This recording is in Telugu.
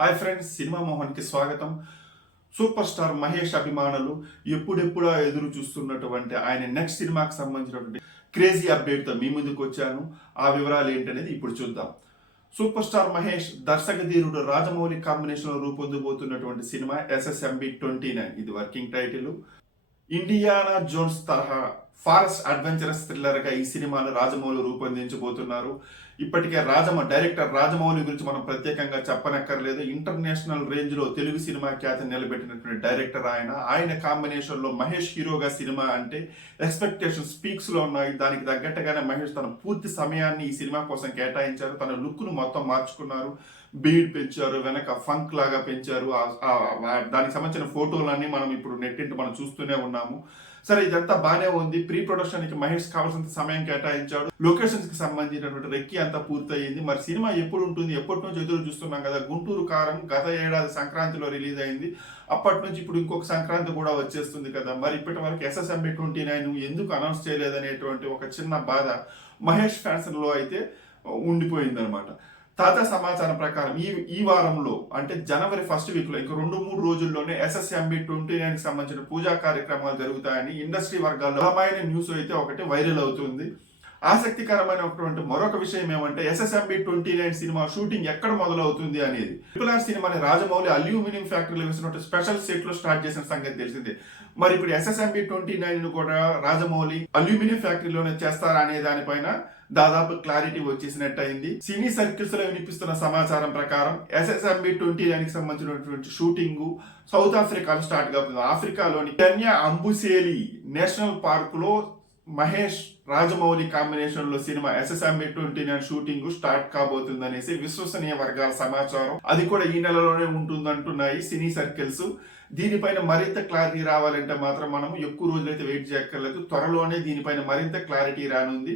హాయ్ ఫ్రెండ్స్, సినిమా మోహన్కి స్వాగతం. సూపర్ స్టార్ మహేష్ అభిమానులు ఎప్పుడెప్పుడా ఎదురు చూస్తున్నటువంటి ఆయన నెక్స్ట్ సినిమాకి సంబంధించినటువంటి క్రేజీ అప్డేట్తో మీ ముందుకు వచ్చాను. ఆ వివరాలు ఏంటనేది ఇప్పుడు చూద్దాం. సూపర్ స్టార్ మహేష్ దర్శకధీరుడు రాజమౌళి కాంబినేషన్లో రూపొందబోతున్నటువంటి సినిమా SSMB29. ఇది వర్కింగ్ టైటిల్. ఇండియానా జోన్స్ తరహా ఫారెస్ట్ అడ్వెంచరస్ థ్రిల్లర్ గా ఈ సినిమాను రాజమౌళి రూపొందించబోతున్నారు. ఇప్పటికే డైరెక్టర్ రాజమౌళి గురించి మనం ప్రత్యేకంగా చెప్పనక్కర్లేదు. ఇంటర్నేషనల్ రేంజ్ లో తెలుగు సినిమా ఖ్యాతిని నిలబెట్టినటువంటి డైరెక్టర్ ఆయన కాంబినేషన్ లో మహేష్ హీరోగా సినిమా అంటే ఎక్స్పెక్టేషన్ స్పీక్స్ లో ఉన్నాయి. దానికి తగ్గట్టుగానే మహేష్ తన పూర్తి సమయాన్ని ఈ సినిమా కోసం కేటాయించారు. తన లుక్ ను మొత్తం మార్చుకున్నారు. బీడ్ పెంచారు, వెనక ఫంక్ లాగా పెంచారు. దానికి సంబంధించిన ఫోటోలన్నీ మనం ఇప్పుడు నెట్టింటి మనం చూస్తూనే ఉన్నాము. సరే, ఇదంతా బాగానే ఉంది. ప్రీ ప్రొడక్షన్ కి మహేష్ కావాల్సినంత సమయం కేటాయించాడు. లొకేషన్స్ కి సంబంధించినటువంటి రెక్కి అంతా పూర్తయింది. మరి సినిమా ఎప్పుడు ఉంటుంది, ఎప్పటి నుంచి ఎదురు చూస్తున్నాం కదా. గుంటూరు కారం గత ఏడాది సంక్రాంతిలో రిలీజ్ అయింది. అప్పటి నుంచి ఇప్పుడు ఇంకొక సంక్రాంతి కూడా వచ్చేస్తుంది కదా. మరి ఇప్పటి వరకు SSMB29 ఎందుకు అనౌన్స్ చేయలేదనేటువంటి ఒక చిన్న బాధ మహేష్ ఫ్యాన్స్ లో అయితే ఉండిపోయింది అనమాట. తాజా సమాచారం ప్రకారం ఈ వారంలో అంటే జనవరి ఫస్ట్ వీక్ లో ఇంక 2-3 రోజుల్లోనే SSMB29 కి సంబంధించిన పూజా కార్యక్రమాలు జరుగుతాయని ఇండస్ట్రీ వర్గాల్లో బలమైన న్యూస్ అయితే ఒకటి వైరల్ అవుతుంది. ఆసక్తికరమైనటువంటి మరొక విషయం ఏమంటే SSMB29 సినిమా షూటింగ్ ఎక్కడ మొదలవుతుంది అనేది. ట్రిపుల్ సినిమాని రాజమౌళి అల్యూమినియం ఫ్యాక్టరీలో వేసినట్టు స్పెషల్ సెట్ లో స్టార్ట్ చేసిన సంగతి తెలిసిందే. మరి ఇప్పుడు SSMB29 కూడా రాజమౌళి అల్యూమినియం ఫ్యాక్టరీలోనే చేస్తారా అనే దానిపైన దాదాపు క్లారిటీ వచ్చేసినట్టు అయింది. సినీ సర్కిల్స్ లో వినిపిస్తున్న సమాచారం ప్రకారం SSMB29 కి సంబంధించినటువంటి షూటింగ్ సౌత్ ఆఫ్రికాలో స్టార్ట్ కాబోతుంది. ఆఫ్రికాలోని కెన్యా అంబుసేలి నేషనల్ పార్క్ లో మహేష్ రాజమౌళి కాంబినేషన్ లో సినిమా SSMB29 షూటింగ్ స్టార్ట్ కాబోతుంది అనేసి విశ్వసనీయ వర్గాల సమాచారం. అది కూడా ఈ నెలలోనే ఉంటుందంటున్నాయి సినీ సర్కిల్స్. దీనిపైన మరింత క్లారిటీ రావాలంటే మాత్రం మనం ఎక్కువ రోజులైతే వెయిట్ చేయక్కర్లేదు. త్వరలోనే దీనిపైన మరింత క్లారిటీ రానుంది.